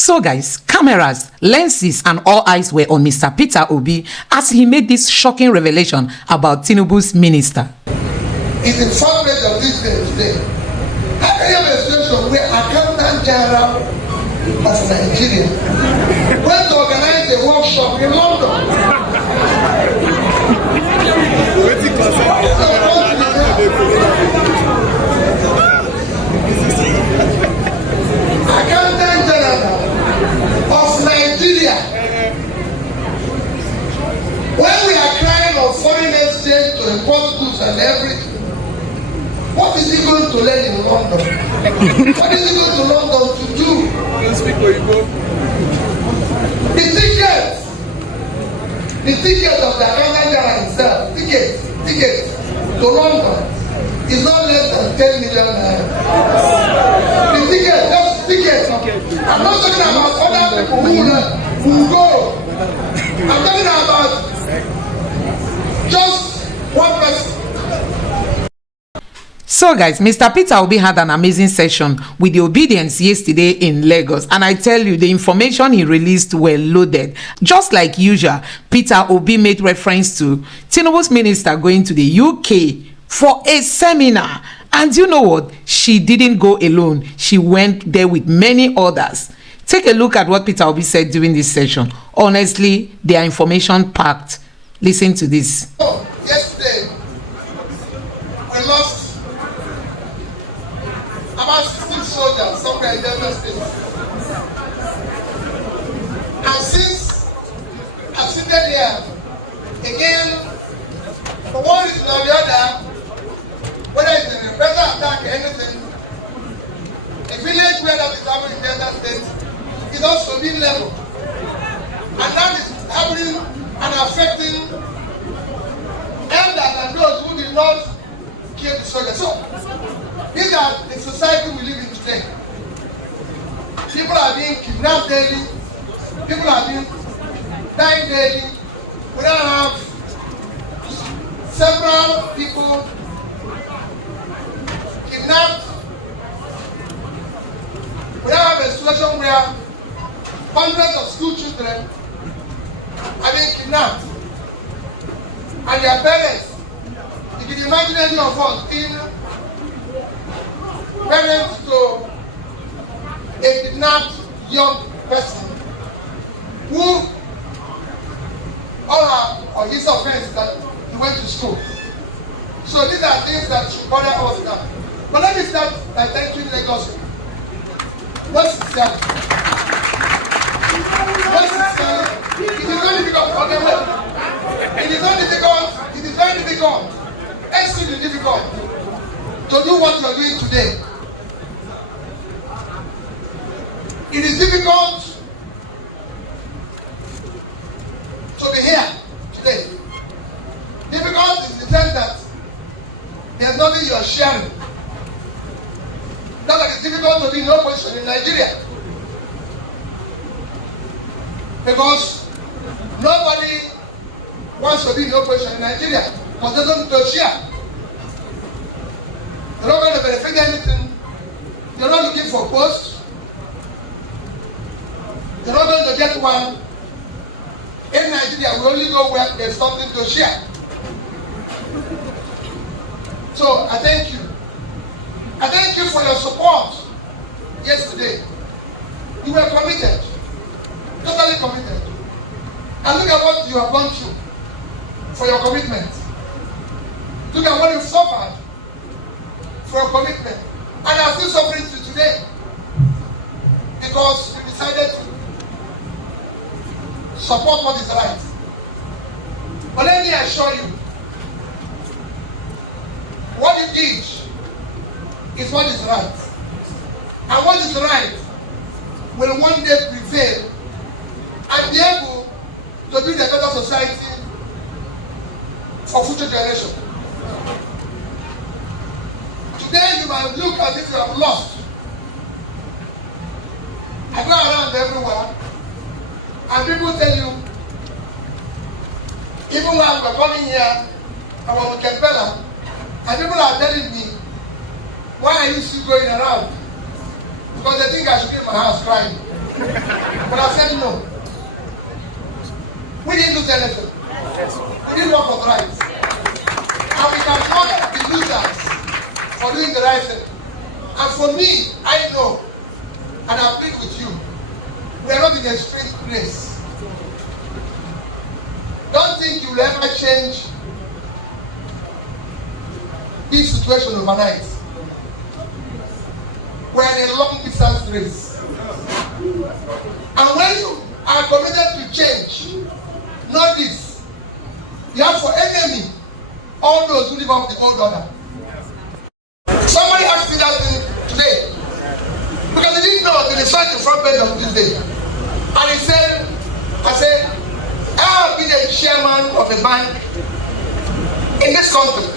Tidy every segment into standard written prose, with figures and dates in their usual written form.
So guys, cameras, lenses and all eyes were on Mr. Peter Obi as he made this shocking revelation about Tinubu's minister. In the front page of this day today, how can you have a situation where Accountant General of Nigeria went to organize a workshop in London? Accountant General of Nigeria, when we are crying on foreign exchange to import goods and everything, what is he going to learn in London? What is he going to London to do? The ticket of the Accountant General himself, ticket to London is not less than 10 million naira. The ticket, just ticket. I'm not talking about other people who go. I'm talking about just one person. So guys, Mr. Peter Obi had an amazing session with the Obidients yesterday in Lagos, and I tell you, the information he released were loaded. Just like usual, Peter Obi made reference to Tinubu's minister going to the UK for a seminar, and you know what? She didn't go alone. She went there with many others. Take a look at what Peter Obi said during this session. Honestly, they are information packed. Listen to this. Yesterday, we lost about 16 soldiers somewhere in Delta State. And since I've seated here, again, for one reason or the other, whether it's a reprisal attack or anything, a village where that is happening in Delta State is also being leveled. And that is happening and affecting elders and those who did not kill the soldiers. So, these are the society we live in today. People are being kidnapped daily. People are being dying daily. We don't have several people kidnapped. We don't have a situation where hundreds of school children are being kidnapped. And their parents, you can imagine any of us in parents to a kidnapped young person who all her or his offense that he went to school. So these are things that should bother us now. But let me start by thanking Lagos. Most sincerely. It is not difficult for them. It is not difficult. It is very difficult. Extremely difficult to do what you are doing today. It is difficult to be here today. Difficult in the sense that there's nothing you are sharing. Not like it's difficult to be in opposition in Nigeria. Because nobody wants to be in opposition in Nigeria because they don't to share. They're not going to benefit anything. They're not looking for posts. They're not going to get one. In Nigeria, we only go where there's something to share. So I thank you. I thank you for your support yesterday. You were committed. Totally committed. And look at what you have gone through for your commitment. Look at what you've suffered for your commitment. And are still suffering to today. Because you decided to support what is right. But let me assure you, what you did is what is right. And what is right will one day prevail and be able to build a better society for future generations. Today you might look as if you have lost. I go around everywhere and people tell you, even while we're coming here, I want to get better, and people are telling me, why are you still going around? Because they think I should be in my house crying. I said no. We didn't lose anything. We didn't work for the right. And we cannot be losers for doing the right thing. And for me, I know, and I plead with you, we are not in a sprint race. Don't think you will ever change this situation overnight. We are in a long distance race. And when you are committed to change, know this, you have for enemy all those who live up the old order. Somebody asked me that thing today because he didn't know until they saw the front page of this day. And he said, I said, I have been a chairman of a bank in this country.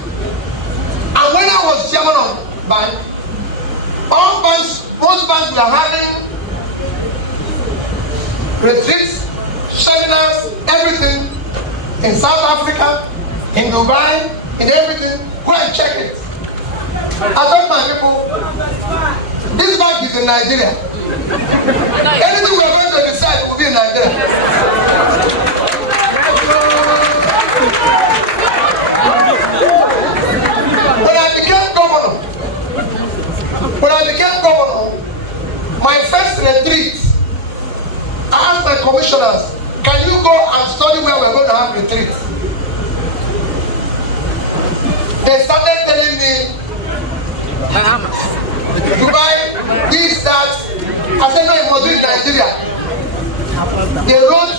And when I was chairman of the bank, all banks, most banks were having retreats, seminars, everything in South Africa, in Dubai, in everything. Go and check it. I told my people, this bank is in Nigeria. Anything we're going to decide will be in Nigeria. When I became governor, my first retreat, I asked my commissioners, can you go and study where we're going to have retreats? They started telling me, Dubai, this, that. I said, no, it must be in Nigeria. They wrote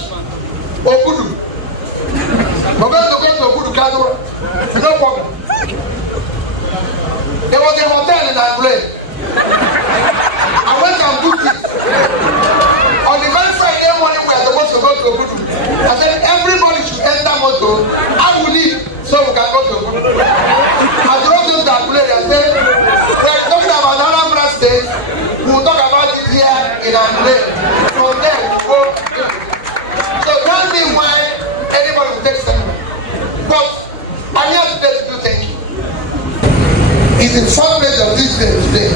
Obudu. We're going to go to Obudu, Kadura. No problem. There was a hotel in Angola. I went and booked it. On the very Friday morning, we are supposed to go to Obudu. I said, everybody should enter motor. I will leave so we can go to Obudu. I drove them to Angola. I said, we are talking about Anambra State. We will talk about it here in Angola. From there, we will go. So don't think why anybody will take seminar. But I'm here today to do thank you. It's the front page of this day today.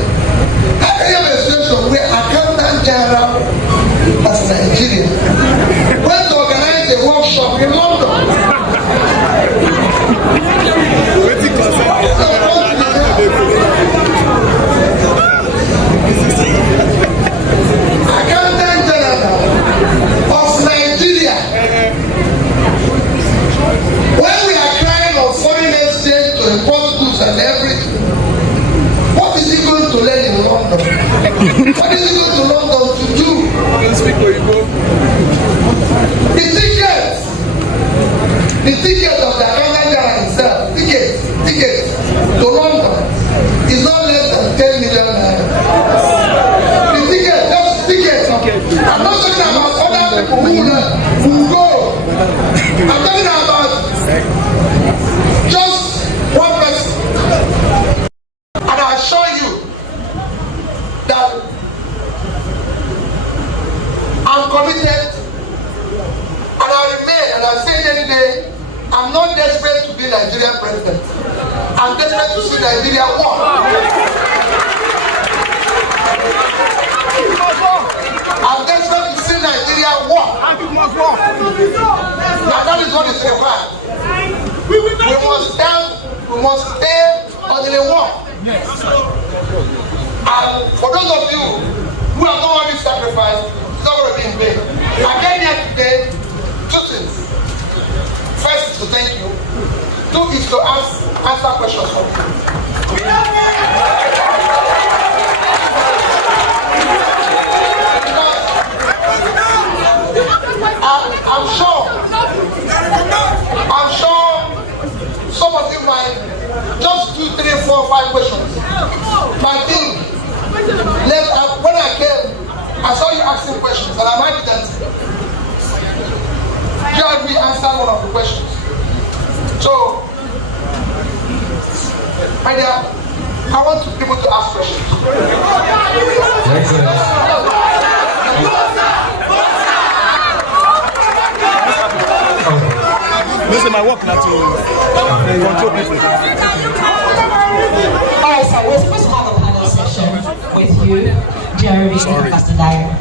I have a situation where Accountant General of Nigeria went to organize a workshop in London. Accountant General of Nigeria. When we are crying on foreign exchange to import goods and everything, what is he going to learn in London? What is he going to London to do? The ticket of the Accountant General himself, ticket to London is not less than 10 million naira. The ticket, just ticket. I'm not talking about other people who go. I'm talking about just one person. And I assure you that I'm committed and I remain, and I say any day, I'm not desperate to be Nigerian president. I'm desperate to see Nigeria walk. I'm desperate to see Nigeria walk. And that is what is required. We must stay until they walk. And for those of you who have not already sacrificed, it's not going to be in vain. I came here today, two things. First is to thank you. Two is to answer questions from you. I'm sure some of you might just 2, 3, 4, 5 questions. My team, when I came, I saw you asking questions, and I'm happy that you had me answer one of the questions. So, my dear, I want people to ask questions. Listen, my work now to control people. Alright, so we're supposed to have a panel session with you, Jeremy, and Pastor Dyer.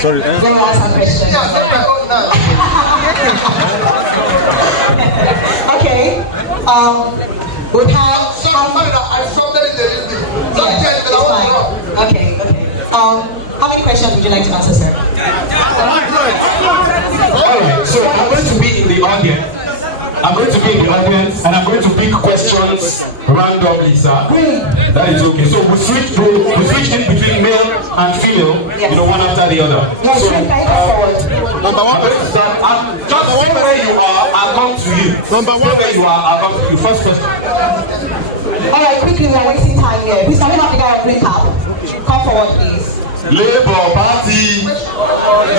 Sorry. Let me ask some questions. Yeah, take my own now. Okay. We have Sorry, I something in the building. Don't tell me that I it's want to fine. run. Okay. How many questions would you like to answer, sir? Alright, so I'm going to be in the audience. And I'm going to pick questions randomly, sir. That is okay. So we switch in between male and female, Yes. one after the other. Yes, So, can you come forward? Number one. just stay where you are, I'll come to you. Number one. Stay where you are, I'll come to you. First question. Alright, quickly, we're wasting time here. Please, can we have the guy with green cap? Come forward, please. Labour Party.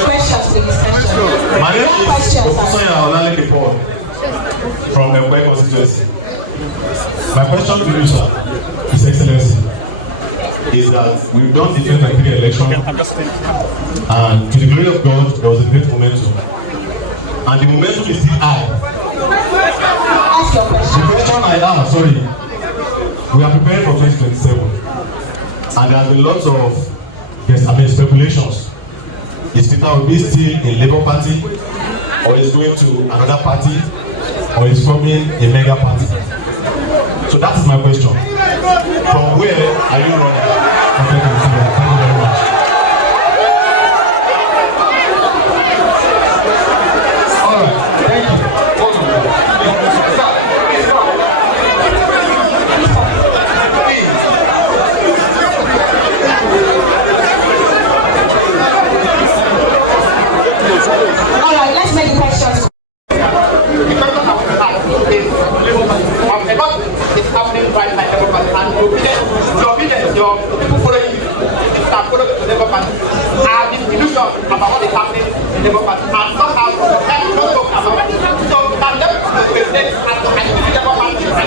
Questions, please. Questions. My name is Questions, Professor sir. Olale Paul from Mekwe constituency. My question to you, sir, His Excellency, is that we've done the 2023 election, and to the glory of God, there was a great momentum, and the momentum is still high. Ask your question. The question I have, sorry, we are preparing for 2027, and there have been lots of speculations. Is Peter Obi still in Labour Party, or is going to another party, or is forming a mega party? So that is my question. From where are you running? Thank you very much. All right, thank you. Hold on. Alright, let's make the questions. It's happening right now. Your people following you, start following the Labour Party. Have this illusion about what is happening in the Labour Party, and somehow don't talk about it. So can them present as the Labour Party. So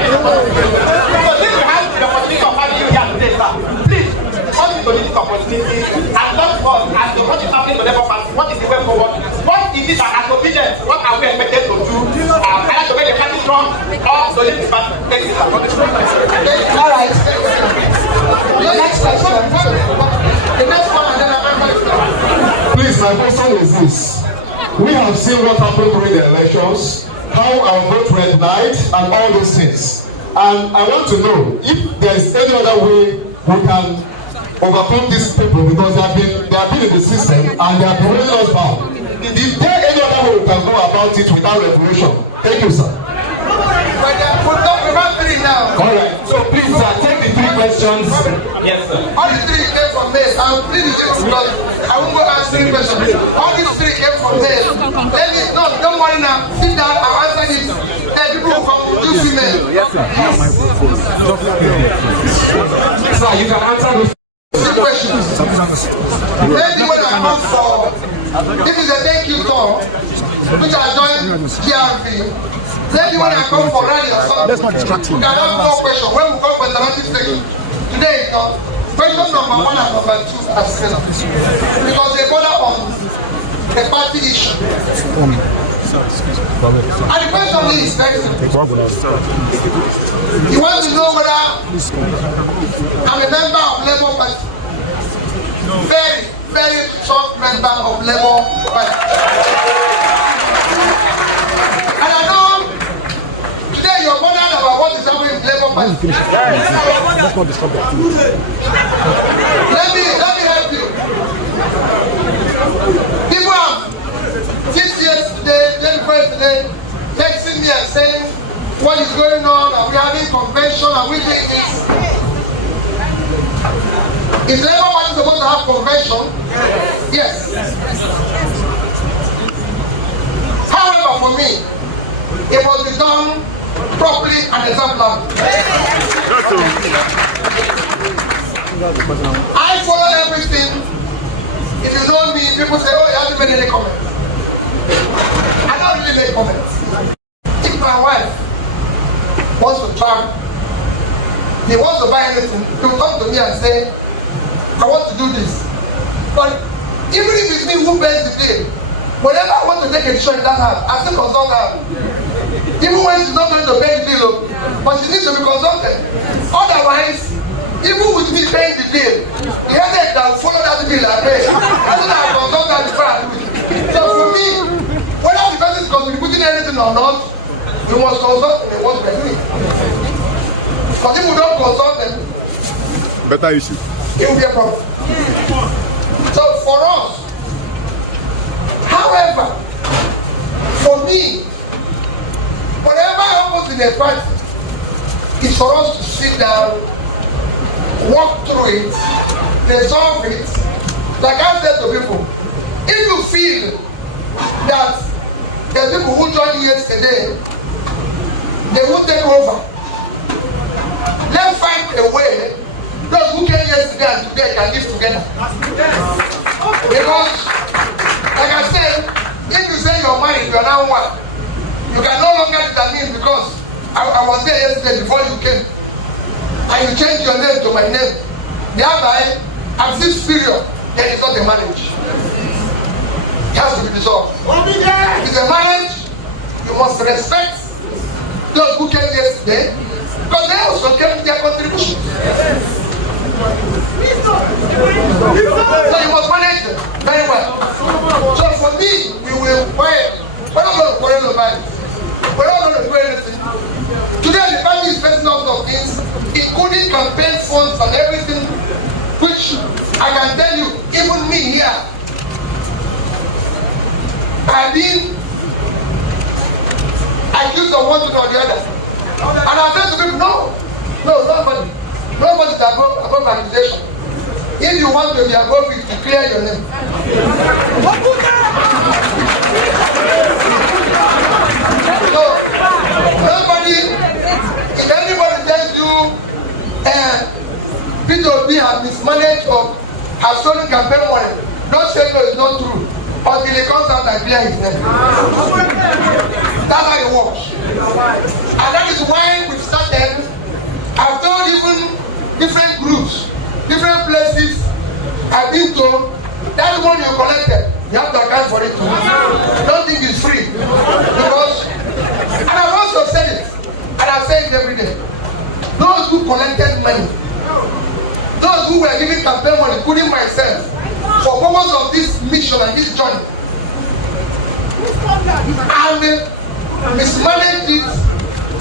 since we have the opportunity of having you here today, sir, please come to this opportunity and talk to us as to what is happening in the Labour Party. What is the way forward? What is it that as Obidients, what are we expected to do? Either to make the party strong or to leave the party. Alright. Next question. The next one, and then I'm going to Please, my question is this. We have seen what happened during the elections, how our vote went night, and all those things. And I want to know if there is any other way we can overcome these people, because they have been in the system and they have been holding us bound. Is there any other way we can go about it without revolution? Thank you, sir. We're about three now. All right, so please, sir, take the 3 questions. Yes, sir. All these three came from me. I'm pretty sure because I won't go answering questions. All these three came from me. Let me no, don't worry now. Sit down and answer it. Then people will come to female. Sir, you can answer those. Three questions. Maybe when I come for this is a thank you tour, which I joined GRV. Maybe when I come for rally or something, Let's not distract we him. can have more questions. When we come for interactive station, today is not. Question number 1 and number 2 are similar. Because they border on the party issue. And the question is very simple. You want to know whether I'm a member of Labour Party? Very, very short member of Labour Party. And I know today you're bothered about what is happening in Labour Party. Let's not disturb that. Let me help you. People have 6 years today, 21 today, texting me and saying what is going on, are we having convention, are we doing this? Is Labour Party supposed to have convention? Yes. However, for me, it must be done properly and exemplarily. I follow everything. If you know me, people say, oh, you haven't made any comments. I don't really make comments. If my wife wants to travel, he wants to buy anything, he will come to me and say, I want to do this. But even if it's me who pays the bill, whenever I want to take a decision in that house, I still consult her. Even when she's not going to pay the bill, but she needs to be consulted. Otherwise, Even with me paying the bill, the headache that will follow that bill I pay. That's what I consult that before I do it. So for me, whether the person is contributing anything or not, you must consult them what we're doing. Because if we don't consult them, better issue. It will be a problem. So for us, however, for me, whatever happens in a party is for us to sit down, walk through it, resolve it. Like I said to people, if you feel that the people who joined yesterday, they will take over, let's find a way those who came yesterday and today can live together. Because, like I said, if you say you're married, you're now one. You can no longer determine because I was there yesterday before you came. And you change your name to my name. Thereby, at this period, there is not a marriage. It has to be dissolved. If it's a marriage, you must respect those who came yesterday because they also came with their contribution. So you must manage them very well. So for me, we will we're not going to quarrel about it. We're not going to do anything. Today the party is facing lots of things, including campaign funds and everything, which I can tell you, even me here, I've been accused of one thing or the other. And I said to people, no, nobody. Nobody is above accusation. If you want to be above it, declare your name. So, nobody, if anybody tells you Peter Obi has mismanaged or has stolen campaign money, don't say no, it's not true. Until he comes out and clear his name. That's how it works. And that is why we've started. I've told even different groups, different places I've been to, that money you collected, you have to account for it too. Don't think it's free. Because, and I've also said it, and I've said it every day. Those who collected money, those who were giving campaign money, including myself, for purpose of this mission and this journey, and mismanaged it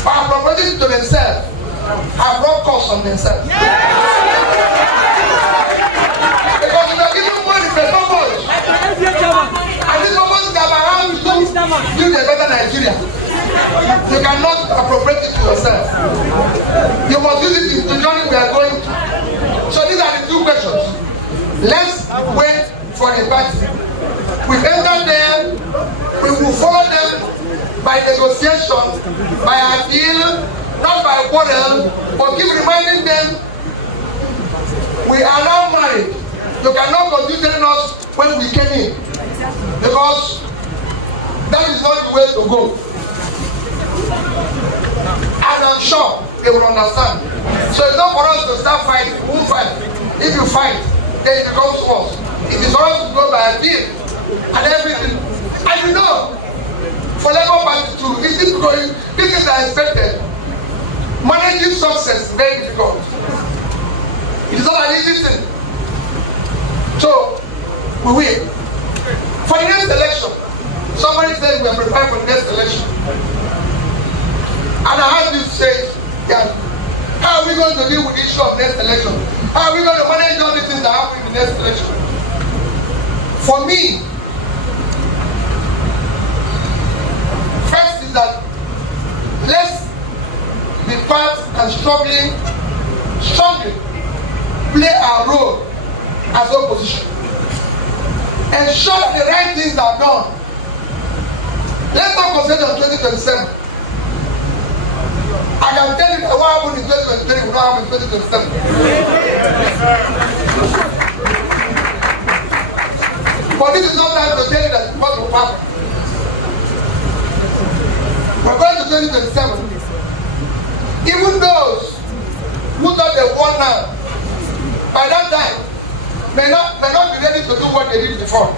or appropriated it to themselves, have brought costs on themselves. Because you are giving money for purpose, and this purpose is around to build a better Nigeria. You cannot appropriate it to yourself. You must use it in the journey we are going to. So these are the two questions. Let's wait for the party. We've entered there, we will follow them by negotiation, by appeal, not by quarrel, but keep reminding them we are now married. You cannot continue telling us when we came in, because that is not the way to go. And I'm sure they will understand. So it's not for us to start fighting. We won't fight. If you fight, then it becomes worse. It is for us to go by appeal and everything. And you know, for Labour Party too, this is going, this is expected. Managing success is very difficult. It is not an easy thing. So, we will. For the next election, somebody said we are prepared for the next election. And I heard you say, yeah, how are we going to deal with the issue of next election? How are we going to manage all these things that happen in the next election? For me, first is that let's be part and strongly play our role as opposition. Ensure that the right things are done. Let's not concentrate on 2027. I can tell you that what happened in 2023 will not happen in 2027. But this is not time to tell you that what will happen. We're going to 2027. Even those who thought they won now, by that time, may not be ready to do what they did before.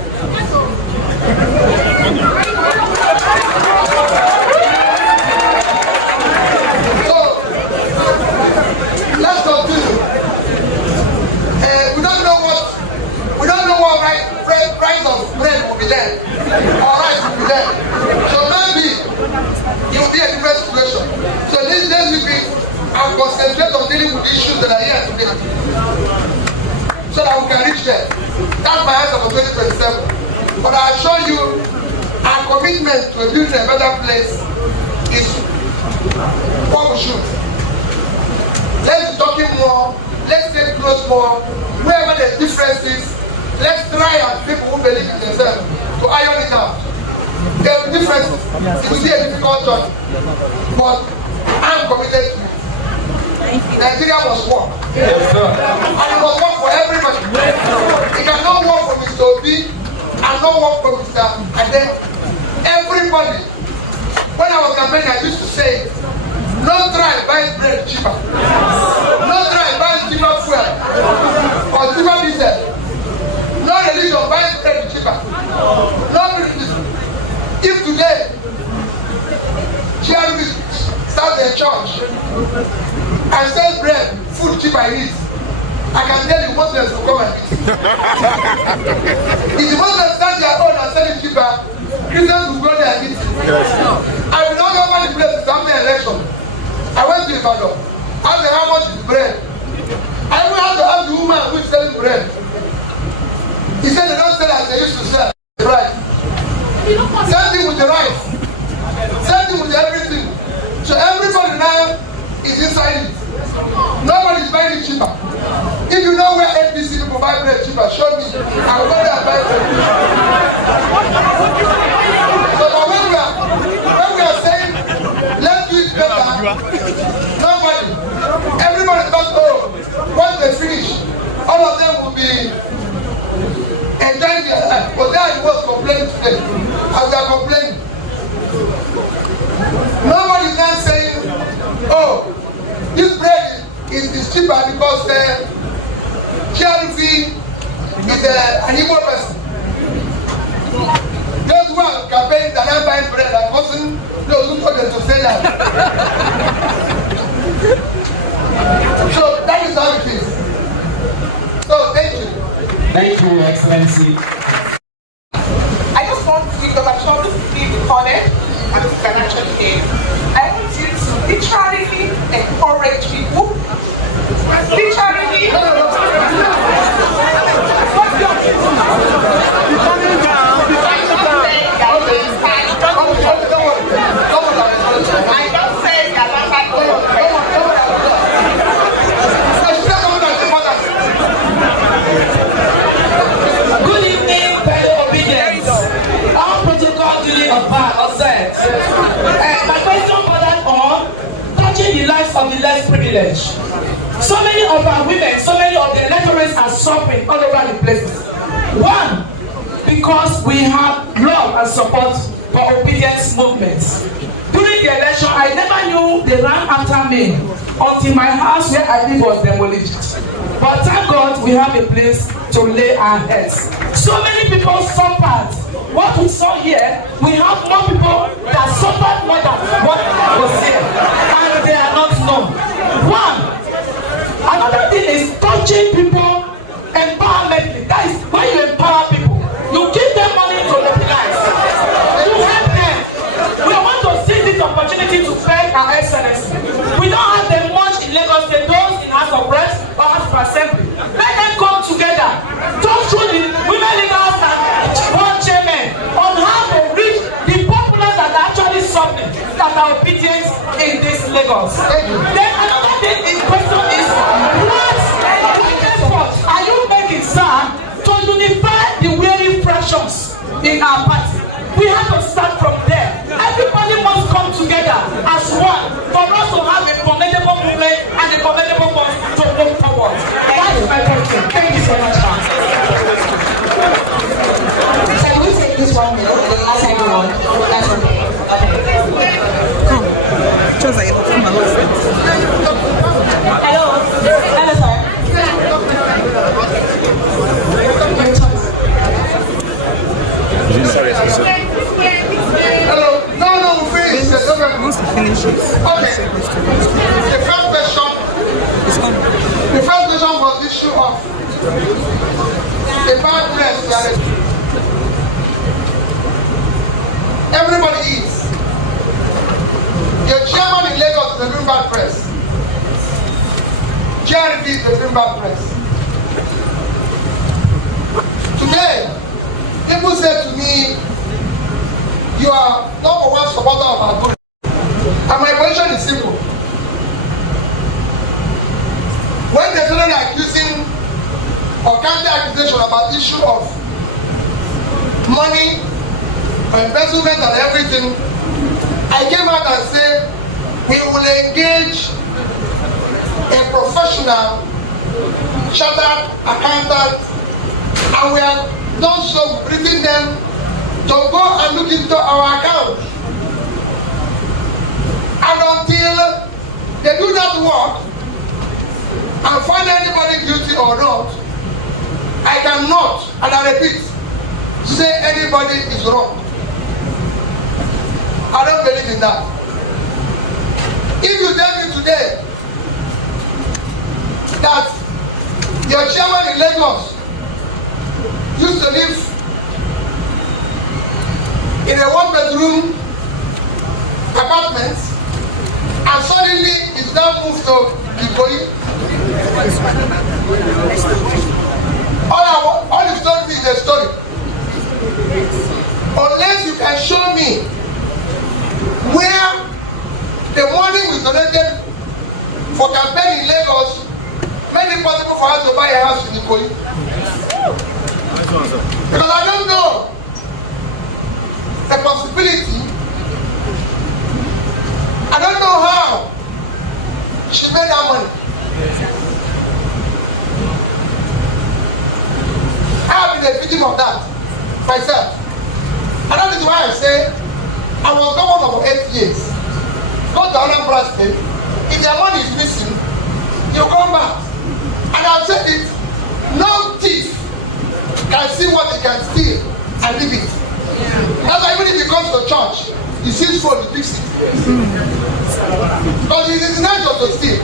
So, let's continue. there, or rice will be there. So maybe it will be a different situation. So these days we will concentrate on dealing with issues that are here today, so that we can reach there. That's my answer for 2027. But I assure you, our commitment to building a better place is what we should. Let's be talking more. Let's get close more. Wherever there's differences, let's try as people who believe in themselves to iron it out. There are differences. It will be a difficult job, but I'm committed to it. Nigeria must work. Yes, sir. And it must work for everybody. It cannot work for Mr. Obi and not work for Mr. Ade. Everybody. When I was campaigning, I used to say, no try buy bread cheaper. No try buy cheaper fuel or cheaper diesel. No religion buy bread cheaper. No religion. If today GRB start a church and sell bread, food cheap I eat, I can tell you Muslims will come and eat. If the Muslims start their own and sell it cheaper, Christians will go there and eat. I will not go over the place after the election. I went to Ibadan, asked her how much is bread. I even had to ask the woman who is selling bread. He said they don't sell as they used to sell. Right. Same thing with the rice. Same thing with everything. So everybody now is inside it. Nobody is buying it cheaper. If you know where APC people buy bread cheaper, show me. I will go there and buy bread. So now when we are saying, let's do it better, nobody, everybody thought, oh, once they finish, all of them will be enjoying their life. But they are the ones complaining today, as they are complaining. Nobody is now saying, oh, this bread is cheaper because GRV is an Igbo person. Those who are campaigning that are buying bread, I wasn't those who told them to say that. So that is how it is. So thank you. Thank you, Excellency. I just want to, because I'm sure this is being recorded and this can actually hear. I want you to literally encourage people. Literally. Good evening, fellow Obidients. Our protocol duly observed. My question bothered on touching the lives of the less privileged. So many of our women, so many of the electorates are suffering all over the places. One, because we have love and support for obedience movements. During the election, I never knew they ran after me until my house where I live was demolished. But thank God we have a place to lay our heads. So many people suffered. What we saw here, we have more people that suffered more than what was here. And they are not known. One, another thing is touching people empowerment. That is when you empower people. You give them money to mobilize. You help them. We want to seize this opportunity to beg our excellency. We don't have them much in Lagos State, those in House of Reps or House of Assembly. Let them come together. Talk through the women leaders and one chairman on how to reach the populace that are actually suffering, that are obedient in this Lagos. Then another thing in question is what effort are you making, sir, to unify the weary fractions in our party? We have to start from there. Everybody must come together as one for us to have a formidable movement and a formidable one to move forward. That is my question. Thank you so much, ma'am. Can we take this 1 minute and then ask everyone? That's okay. Come. Just like Hello. Hello, sir. Sorry. Hello. No, we finish. once we finish it. Okay. The first question was the issue of the bad press. press. GRB is the timber press. Today, people say to me, you are number one supporter of our group. And my question is simple. When they started accusing or counter accusation about issue of money, embezzlement and everything, I came out and said, we will engage a professional chartered accountant, and we have done so, written them to go and look into our account. And until they do that work and find anybody guilty or not, I cannot, and I repeat, say anybody is wrong. I don't believe in that. If you tell me today that your chairman in Lagos used to live in a one-bedroom apartment and suddenly is now moved to Ikoyi, all you've told me is a story. Unless you can show me where the money we donated for campaign in Lagos made it possible for us to buy a house in Ikoyi. Because I don't know the possibility. I don't know how she made that money. I have been a victim of that myself. And that is why I say I was governor for 8 years. Go to Anambra State. If their money is missing, you come back. And I've said it, no thief can see what he can steal and leave it. That's why even if he comes to church, he sees phone, he picks it. Because it is natural to steal.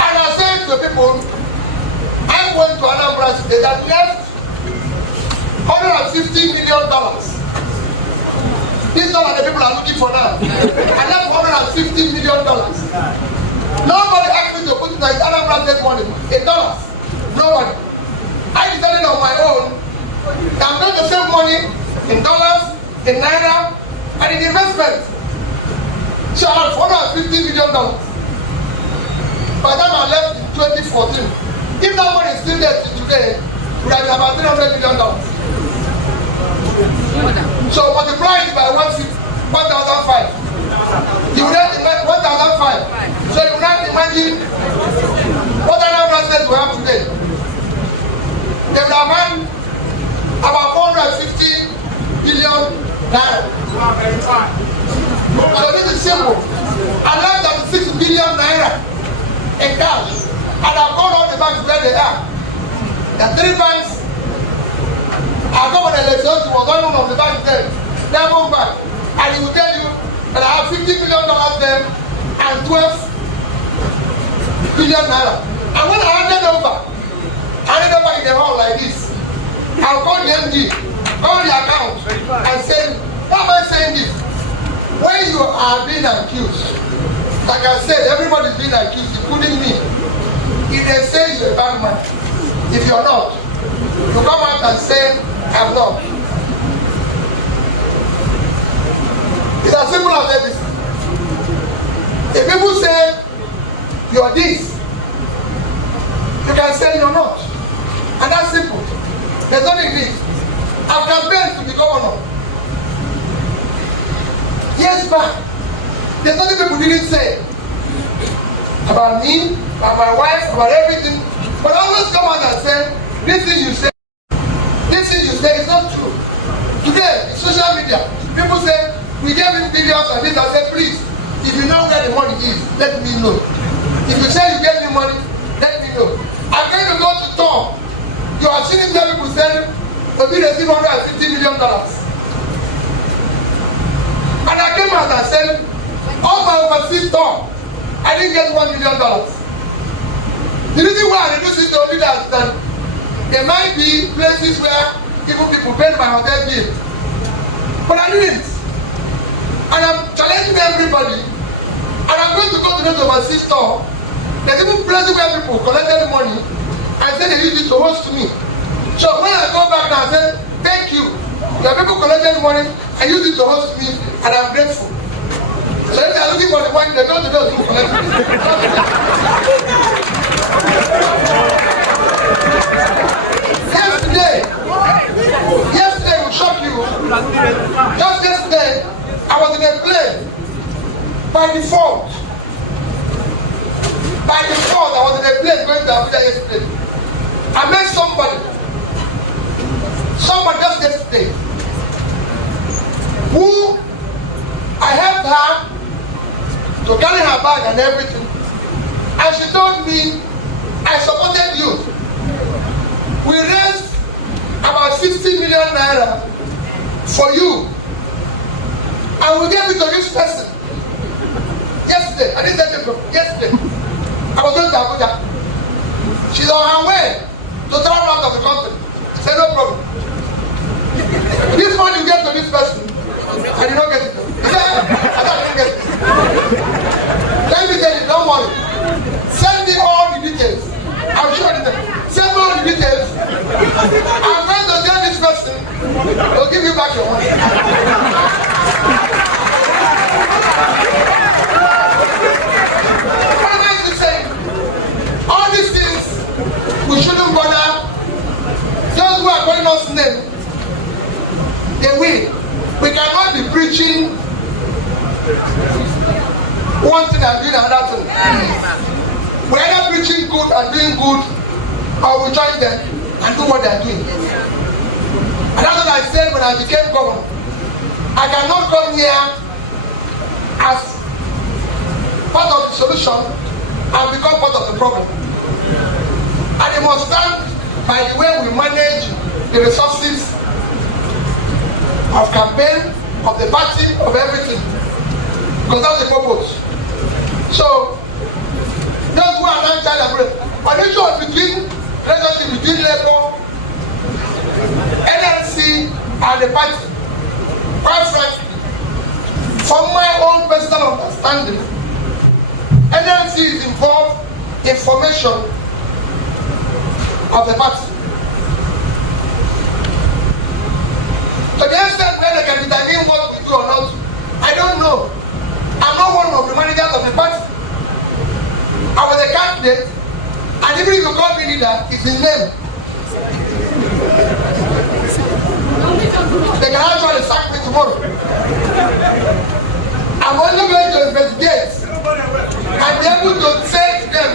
And I said to people, I went to Anambra State that left $150 million. These are the people are looking for now. I left $150 million. Nobody asked me to put it like Anambra State money. $1. Nobody. I decided on my own that I'm going to save money in dollars, in naira, and in investment. So I have $450 million. By the time I left in 2014, if that money is still there today, it would have been about $300 million. So multiply it by 1,005. You would have 1,005. So you would not imagine what Anambra State we have today. They would have had about 450 billion naira. So this is simple. I left 36 billion naira in cash, and I've called all the banks where they are. There are 3 banks. I go on the elections, was one of the banks there, Diamond Bank, and he will tell you that I have $50 million there and 12 billion naira. And when I handed over in the hall like this, I'll call the MD, call the account, and say, why am I saying this? When you are being accused, like I said, everybody is being accused, including me. If they say you're a bad man, if you're not, you come out and say, I'm not. It's as simple as this. If people say you're this, you can say you're not. And that's simple. There's nothing in it. I've campaigned to be governor. Years back, there's nothing people didn't say about me, about my wife, about everything. But I always come out and say, this thing you say is not true. Today, in social media, people say, we gave him billions and this. I say, please, if you know where the money is, let me know. If you say you gave me money, let me know. I'm going to go to Tom. You are seeing there people saying, we received $150 million. And I came out and said, all my overseas Tom, I didn't get $1 million. The reason why I reduced it to Obidients is that there might be places where even people paid my hotel bill. But I didn't. And I'm challenging everybody And I'm going to go to this overseas store. There's even plenty where people collected money and said they used it to host me. So when I go back now, I say, thank you. Your people collected money and used it to host me, and I'm grateful. So if they are looking for the money, they go to those who collect it. Yesterday will shock you. Just yesterday, I was in a plane. By default, I was in a plane going to Abuja yesterday. I met somebody just yesterday, who I helped her to carry her bag and everything. And she told me, I supported you. We raised about 60 million naira for you. And we gave it to this person. Yesterday, I didn't tell you, yesterday, I was going to Abuja. She's on her way to travel out of the country. I said, no problem. This money you get to this person, I did not get it. He said, I didn't get it. Let me tell you, don't worry. Send me all the details. I'm sure of them. Send me all the details. I'm going to tell this person, they'll give you back your money. What am I to say? All these things, we shouldn't bother. Those who are calling us names, they will. We cannot be preaching one thing and doing another thing. We're either preaching good and doing good, or we join them and do what they're doing. And that's what I said when I became governor. I cannot come here as part of the solution and become part of the problem. And it must stand by the way we manage the resources of campaign, of the party, of everything. Because that's the purpose. So, those who are not child abroad, an issue relationship between Labour, NLC, and the party, quite frankly, from my own personal understanding, NLC is involved in formation of the party. To the extent where they can determine what we do or not, I don't know. I'm not one of the managers of the party. I was a candidate, and even if you call me leader, it's his name. They can actually sack me tomorrow. I'm only going to investigate and be able to say to them,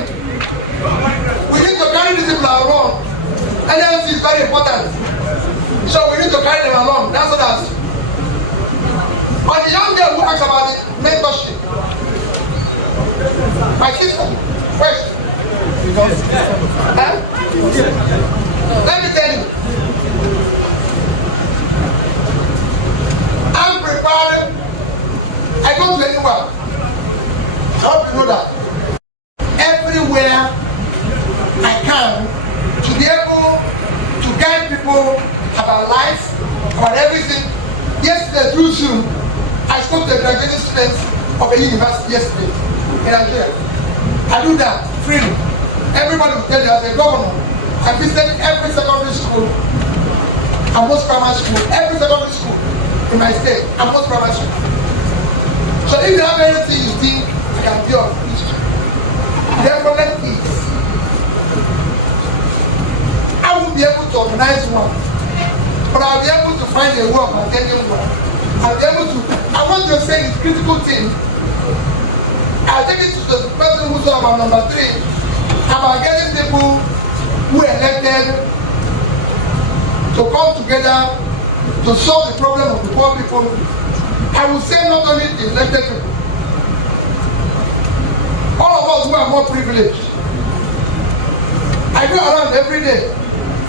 we need to carry these people along. NLC is very important. So we need to carry them along. That's what I see. On the young girl who asks about the mentorship, my sister, question. Let me tell you, I'm prepared. I go to anywhere. I hope you know that. Everywhere I can to be able to guide people about life, about everything. Yesterday through Zoom, I spoke to the graduating students of a university yesterday in Nigeria. I do that freely. Everybody will tell you as a governor, I visited every secondary school and most primary school, every secondary school in my state and most primary school. So if you have anything you think you can be of use, therefore let it. I won't be able to organize one, but I'll be able to find a way of attending one. I'll be able to, I want to say this critical thing. I'll take it to the person who's about number 3, about getting people who elected to come together to solve the problem of the poor people. I will say not only the elected people, all of us who are more privileged. I go around every day,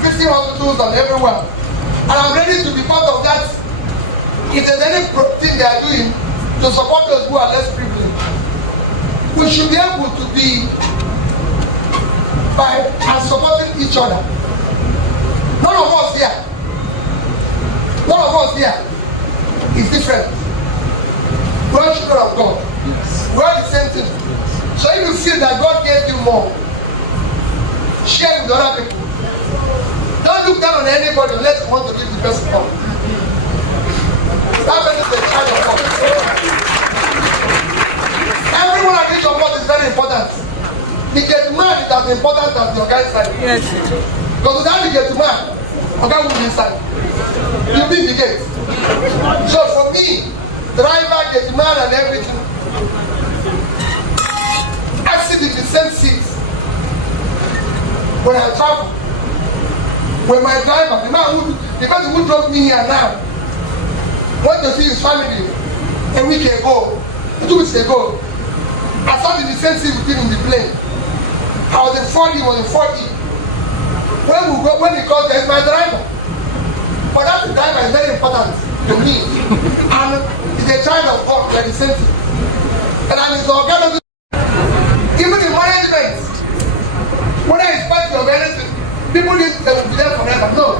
50 hospitals and everywhere, and I'm ready to be part of that. If there's anything they are doing to support those who are less privileged, we should be able to be by and supporting each other. None of us here is different. We are children of God. We are the same thing. So if you feel that God gave you more, share with other people. Don't look down on anybody unless you want to give the person more. That person is the child of God. Everyone at each of us is very important. The gate man is as important as your guy's side. Yes. Because without the gate man, your guy will be inside. You'll be in the gate. So for me, driver, gate man, and everything, I sit in the same seat when I travel. When my driver, the person who drove me here now, went to see his family a week ago, 2 weeks ago. I sat in the same seat with him in the plane. I was in 40, he was in 40. When he called, there's my driver. But that driver is very important to me. And he's a child of God, like the same thing. And I'm his organization. Even in management, whether it's party or anything, people need to be there forever. No.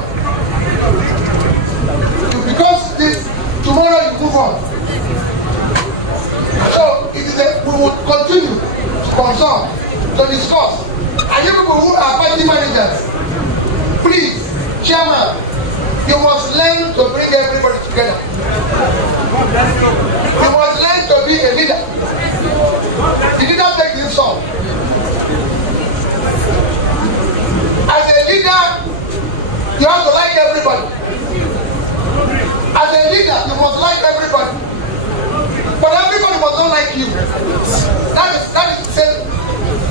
Because this, tomorrow you move on. So it is we will continue to consult, to discuss. And you people who are party managers, please, chairman, you must learn to bring everybody together. You must learn to be a leader. The leader takes this on. As a leader, you have to like everybody. As a leader, you must like everybody. But everybody must not like you. That is the same.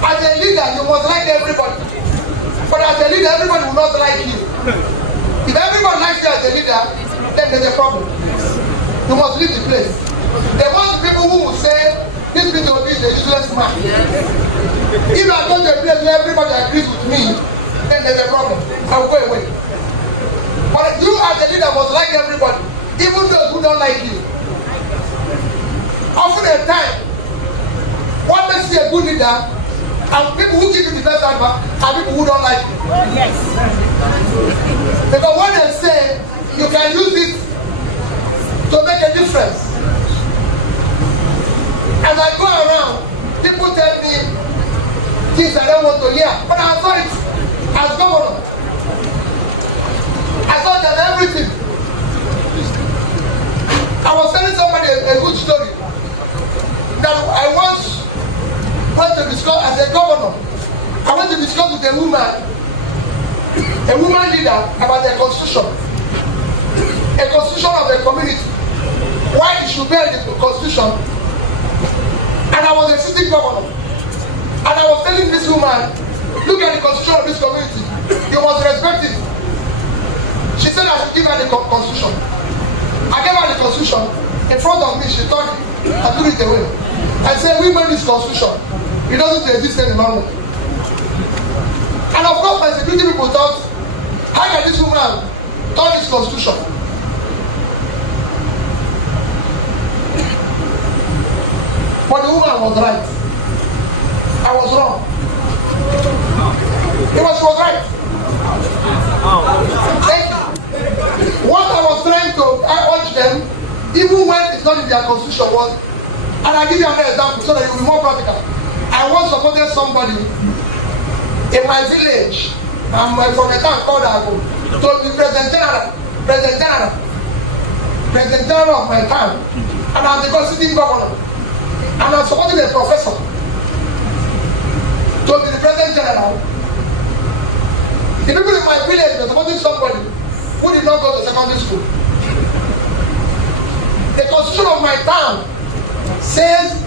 As a leader, you must like everybody. But as a leader, everybody will not like you. If everyone likes you as a leader, then there's a problem. You must leave the place. There must be people who will say, this Peter Obi is a useless man. If I go to a place where everybody agrees with me, then there's a problem. I will go away. But you as a leader must like everybody, even those who don't like you. Often at time, what makes you a good leader, and people who give you the best advice are people who don't like you. Yes. Because when they say you can use it to make a difference. As I go around, people tell me things I don't want to hear, but I saw it as governor. I saw that everything. I was telling somebody a good story that I once went to discuss as a governor. I went to discuss with a woman leader about the constitution, a constitution of the community, why it should be the constitution. And I was a sitting governor, and I was telling this woman, look at the constitution of this community, you must respect it. She said I should give her the constitution. I gave her the constitution in front of me. She thought I threw it away. I said, we made this constitution, it doesn't exist any longer. And of course my security people thought, how can this woman turn this constitution? But the woman was right. I was wrong. She was right. Thank you. What I was trying to urge them, even when it's not in their constitution, was, and I'll give you another example so that it will be more practical. I once supported somebody in my village, I'm from a town called Ago, to the President General of my town, and I'm the sitting governor, and I'm supporting a professor to be the President General. The people in my village were supporting somebody who did not go to secondary school. The constitution of my town says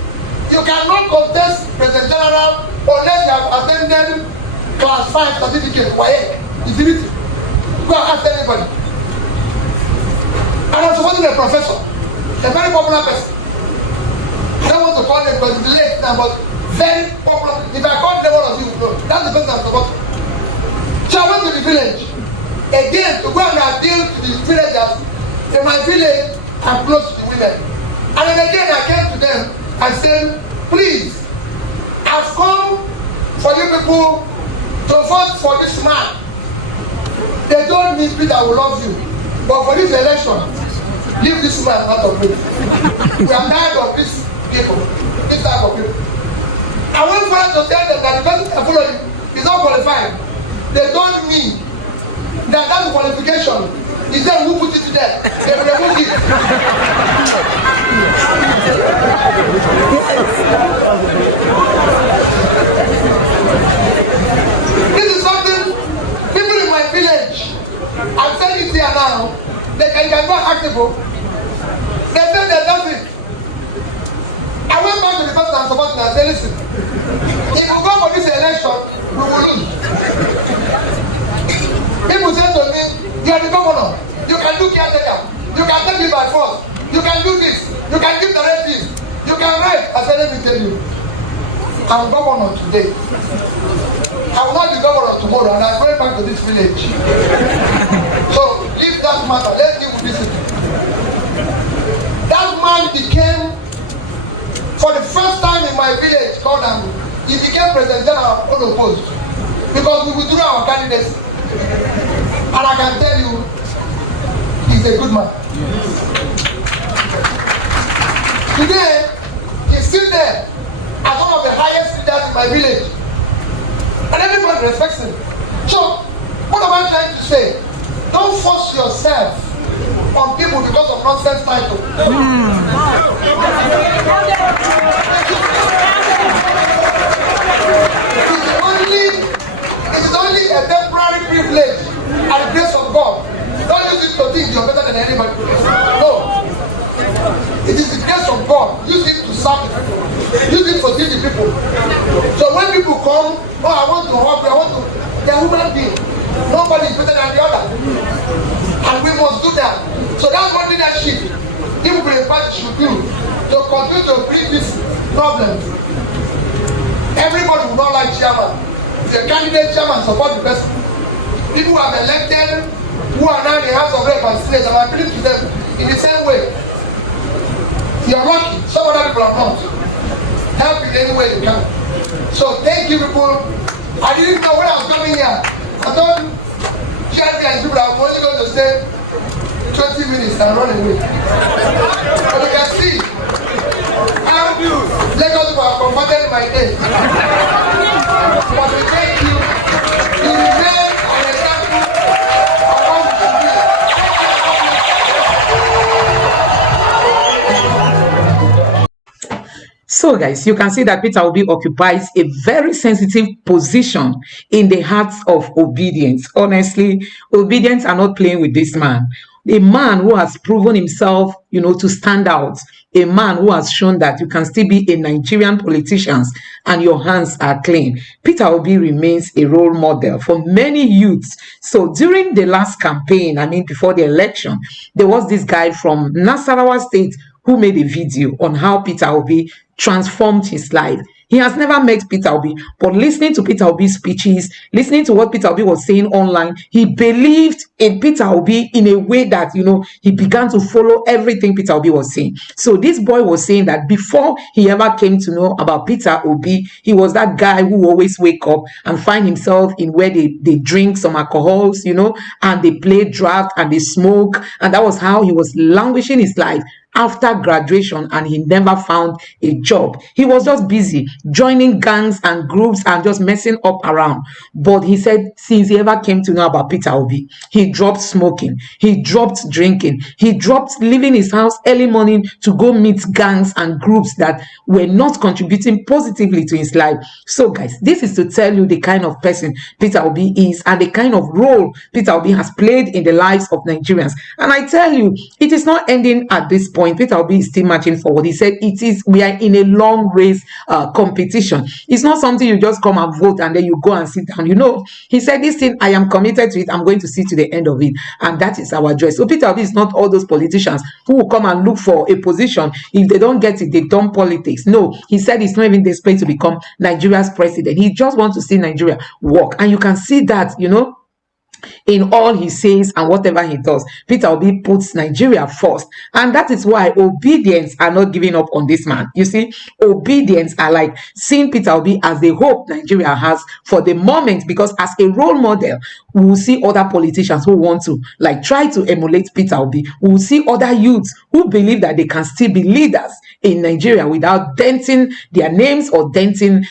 you cannot contest President General unless you have attended class 5 certificate, WAEC. It's written. Go and ask anybody. And I'm supporting a professor, a very popular person. I don't want to call him because it's late now, but very popular. If I call them, one of you will know. That's the person I'm supporting. So I went to the village again to go and appeal to the villagers. In my village, I'm close to the women. And then again I came to them and said, please, I've come for you people to vote for this man. They told me, Peter, I will love you. But for this election, Leave this man out of it. We are tired of this people, this type of people. I went for to tell them that the person that follow you is not qualified. They told me that that qualification is them who put it there. They will remove it. This is something people in my village, I'm saying it here now, they can go active. They say they does it. I went back to the person I'm supporting and said, listen, if we go for this election, we will lose. People say to me, you are the governor, you can do caretaker, you can take me by force, you can do this, you can give directives, you can write. I said, let me tell you, I'm governor today. I will not be governor tomorrow, and I'm going back to this village. So leave that matter, let's deal with this. That man became, for the first time in my village, called him, he became president general unopposed because we withdrew our candidacy. And I can tell you, he's a good man. Today, he's still there as one of the highest leaders in my village. And everybody respects him. So, what am I trying to say? Don't force yourself on people because of nonsense title. It is only a temporary privilege and grace of God. Don't use it to think you're better than anybody. No. It is the grace of God. Use it to serve the people. Use it to teach the people. So when people come, oh, I want to help you, they're human beings. Nobody is better than the other. And we must do that. So that's what leadership, every party should do, to continue to bring this problem. Everybody will not like chairman. The candidate chairman support the person. People who have elected, who are now in the House of Reps and Senate, and I believe to them in the same way. You're lucky, some other people are not. Help in any way you can. So thank you people. I didn't know when I was coming here. I thought Jerry and people are only going to stay 20 minutes and run away. But you can see how Lagos people have converted my day. But we thank you. You remain an example of what we should do. So guys, you can see that Peter Obi occupies a very sensitive position in the hearts of Obidients. Honestly, Obidients are not playing with this man. A man who has proven himself, to stand out. A man who has shown that you can still be a Nigerian politician and your hands are clean. Peter Obi remains a role model for many youths. So during the last campaign, before the election, there was this guy from Nasarawa State who made a video on how Peter Obi transformed his life. He has never met Peter Obi, but listening to Peter Obi's speeches, listening to what Peter Obi was saying online, he believed in Peter Obi in a way that, he began to follow everything Peter Obi was saying. So this boy was saying that before he ever came to know about Peter Obi, he was that guy who always wake up and find himself in where they drink some alcohols, and they play draft and they smoke. And that was how he was languishing his life after graduation, and he never found a job. He was just busy joining gangs and groups and just messing up around. But he said since he ever came to know about Peter Obi, he dropped smoking, he dropped drinking, he dropped leaving his house early morning to go meet gangs and groups that were not contributing positively to his life. So guys, this is to tell you the kind of person Peter Obi is and the kind of role Peter Obi has played in the lives of Nigerians. And I tell you, it is not ending at this point. Peter Obi is still marching forward. He said we are in a long race competition. It's not something you just come and vote and then you go and sit down. He said this thing, I am committed to it. I'm going to see to the end of it. And that is our joy. So Peter Obi is not all those politicians who will come and look for a position. If they don't get it, they dump politics. No, he said he's not even desperate to become Nigeria's president. He just wants to see Nigeria work. And you can see that, in all he says and whatever he does. Peter Obi puts Nigeria first, and that is why Obedients are not giving up on this man. You see, Obedients are like seeing Peter Obi as the hope Nigeria has for the moment, because as a role model, we will see other politicians who want to like try to emulate Peter Obi. We will see other youths who believe that they can still be leaders in Nigeria without denting their names or denting,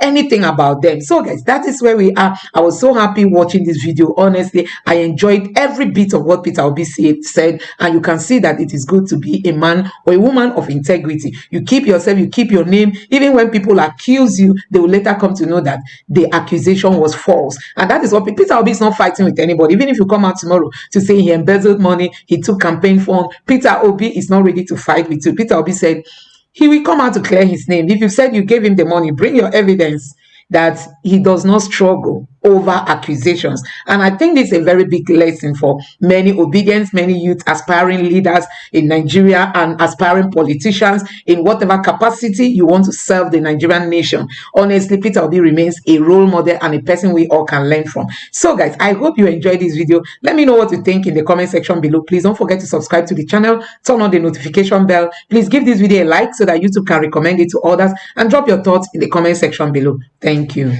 anything about them. So guys, that is where we are. I was so happy watching this video. Honestly, I enjoyed every bit of what Peter Obi said, and you can see that it is good to be a man or a woman of integrity. You keep yourself, you keep your name. Even when people accuse you, they will later come to know that the accusation was false. And that is what Peter Obi is not fighting with anybody. Even if you come out tomorrow to say he embezzled money, he took campaign fund, Peter Obi is not ready to fight with you. Peter Obi said he will come out to clear his name. If you said you gave him the money, bring your evidence that he does not struggle over accusations. And I think this is a very big lesson for many Obedients, many youth aspiring leaders in Nigeria and aspiring politicians in whatever capacity you want to serve the Nigerian nation. Honestly, Peter Obi remains a role model and a person we all can learn from. So guys, I hope you enjoyed this video. Let me know what you think in the comment section below. Please don't forget to subscribe to the channel, turn on the notification bell. Please give this video a like so that YouTube can recommend it to others, and drop your thoughts in the comment section below. Thank you.